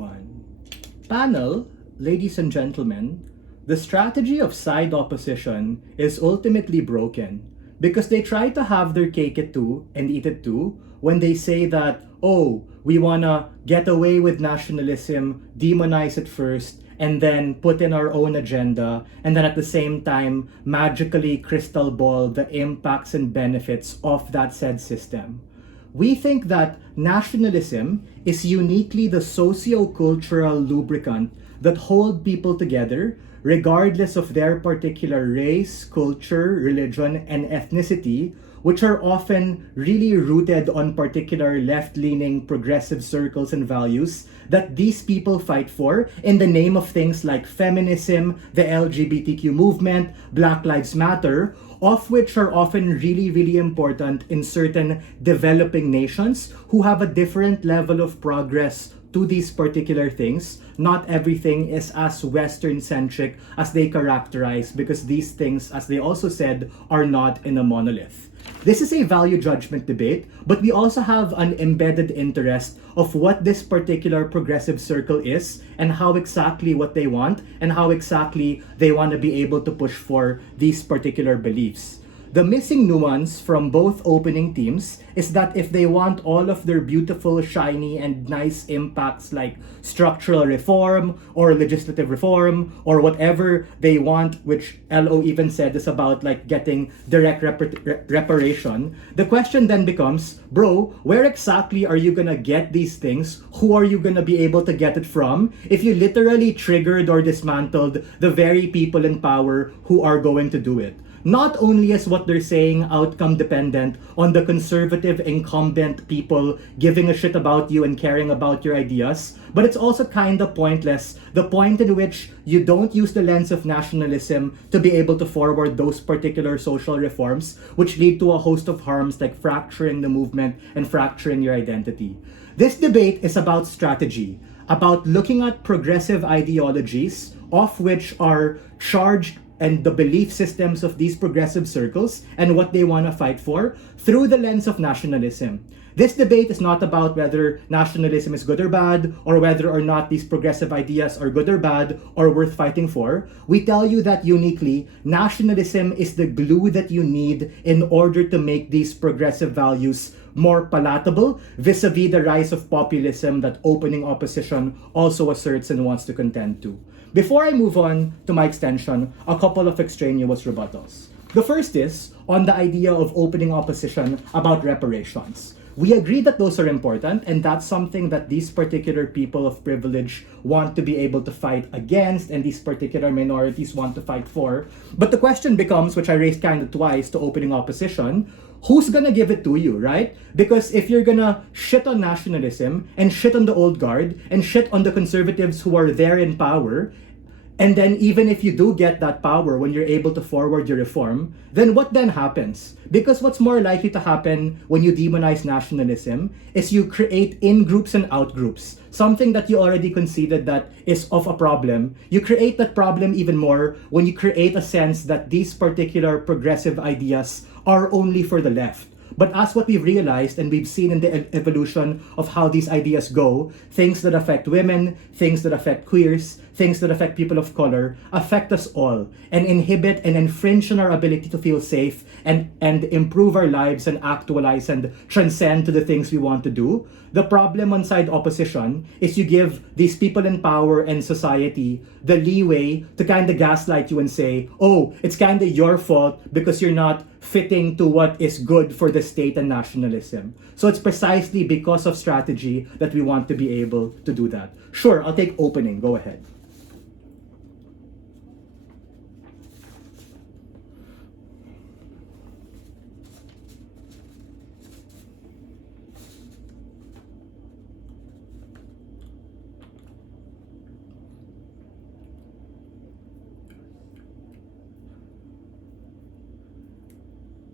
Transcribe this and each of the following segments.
One. Panel, ladies and gentlemen, the strategy of side opposition is ultimately broken because they try to have their cake it too and eat it too when they say that, oh, we wanna get away with nationalism, demonize it first, and then put in our own agenda, and then at the same time magically crystal ball the impacts and benefits of that said system. We think that nationalism is uniquely the socio-cultural lubricant that hold people together regardless of their particular race, culture, religion, and ethnicity, which are often really rooted on particular left-leaning progressive circles and values that these people fight for in the name of things like feminism, the LGBTQ movement, Black Lives Matter, of which are often really, really important in certain developing nations who have a different level of progress to these particular things. Not everything is as Western-centric as they characterize because these things, as they also said, are not in a monolith. This is a value judgment debate, but we also have an embedded interest of what this particular progressive circle is and how exactly what they want and how exactly they want to be able to push for these particular beliefs. The missing nuance from both opening teams is that if they want all of their beautiful, shiny, and nice impacts like structural reform or legislative reform or whatever they want, which LO even said is about like getting direct reparation, the question then becomes, bro, where exactly are you gonna get these things? Who are you gonna be able to get it from if you literally triggered or dismantled the very people in power who are going to do it? Not only is what they're saying outcome dependent on the conservative incumbent people giving a shit about you and caring about your ideas, but it's also kind of pointless, the point in which you don't use the lens of nationalism to be able to forward those particular social reforms, which lead to a host of harms like fracturing the movement and fracturing your identity. This debate is about strategy, about looking at progressive ideologies, of which are charged and the belief systems of these progressive circles and what they want to fight for through the lens of nationalism. This debate is not about whether nationalism is good or bad, or whether or not these progressive ideas are good or bad or worth fighting for. We tell you that uniquely, nationalism is the glue that you need in order to make these progressive values more palatable vis-a-vis the rise of populism that opening opposition also asserts and wants to contend to. Before I move on to my extension, a couple of extraneous rebuttals. The first is on the idea of opening opposition about reparations. We agree that those are important, and that's something that these particular people of privilege want to be able to fight against, and these particular minorities want to fight for. But the question becomes, which I raised kind of twice to opening opposition, who's gonna give it to you, right? Because if you're gonna shit on nationalism and shit on the old guard and shit on the conservatives who are there in power, and then even if you do get that power when you're able to forward your reform, then what then happens? Because what's more likely to happen when you demonize nationalism is you create in-groups and out-groups, something that you already conceded that is of a problem. You create that problem even more when you create a sense that these particular progressive ideas are only for the left. But as what we've realized and we've seen in the evolution of how these ideas go, things that affect women, things that affect queers, things that affect people of color, affect us all and inhibit and infringe on our ability to feel safe and improve our lives and actualize and transcend to the things we want to do. The problem on side opposition is you give these people in power and society the leeway to kind of gaslight you and say, oh, it's kind of your fault because you're not fitting to what is good for the state and nationalism. So it's precisely because of strategy that we want to be able to do that. Sure, I'll take opening. Go ahead.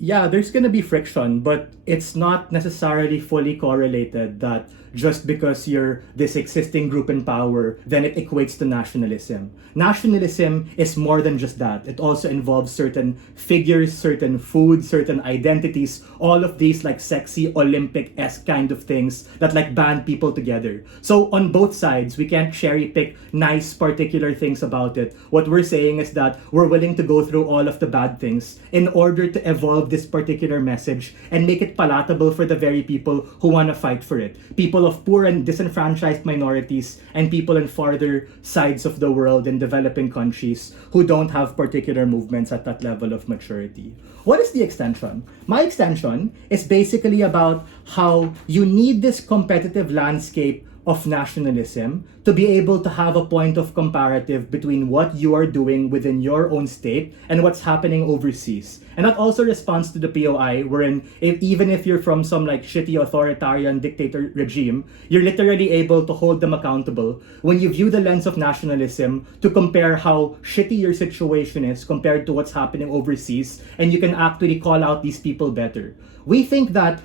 Yeah, there's gonna be friction, but it's not necessarily fully correlated that just because you're this existing group in power, then it equates to nationalism. Nationalism is more than just that. It also involves certain figures, certain food, certain identities, all of these like sexy Olympic-esque kind of things that like band people together. So on both sides, we can't cherry pick nice particular things about it. What we're saying is that we're willing to go through all of the bad things in order to evolve this particular message and make it palatable for the very people who want to fight for it. People of poor and disenfranchised minorities and people in farther sides of the world in developing countries who don't have particular movements at that level of maturity. What is the extension? My extension is basically about how you need this competitive landscape of nationalism to be able to have a point of comparative between what you are doing within your own state and what's happening overseas. And that also responds to the POI, wherein even if you're from some like shitty authoritarian dictator regime, you're literally able to hold them accountable when you view the lens of nationalism to compare how shitty your situation is compared to what's happening overseas, and you can actually call out these people better. We think that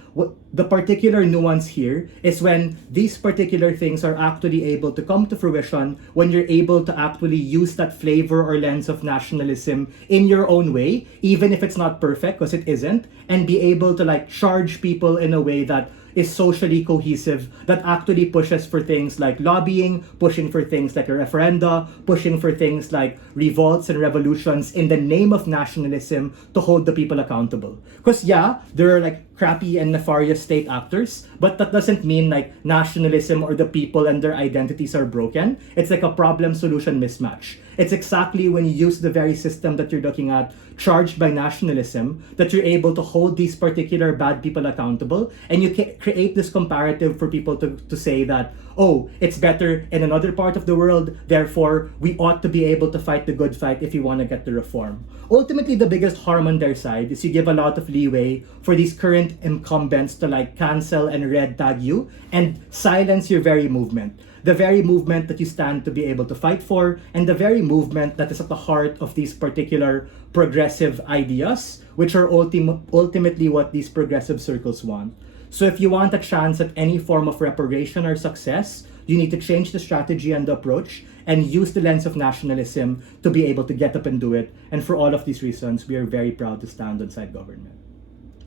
the particular nuance here is when these particular things are actually able to come to fruition when you're able to actually use that flavor or lens of nationalism in your own way, even if it's not perfect, because it isn't, and be able to like charge people in a way that is socially cohesive, that actually pushes for things like lobbying, pushing for things like a referenda, pushing for things like revolts and revolutions in the name of nationalism to hold the people accountable. Because yeah, there are like crappy and nefarious state actors, but that doesn't mean like nationalism or the people and their identities are broken. It's like a problem-solution mismatch. It's exactly when you use the very system that you're looking at, charged by nationalism, that you're able to hold these particular bad people accountable, and you can create this comparative for people to say that, oh, it's better in another part of the world, therefore we ought to be able to fight the good fight if you want to get the reform. Ultimately, the biggest harm on their side is you give a lot of leeway for these current incumbents to like cancel and red tag you and silence your very movement. The very movement that you stand to be able to fight for, and the very movement that is at the heart of these particular progressive ideas, which are ultimately what these progressive circles want. So if you want a chance at any form of reparation or success, you need to change the strategy and the approach and use the lens of nationalism to be able to get up and do it. And for all of these reasons, we are very proud to stand on side government.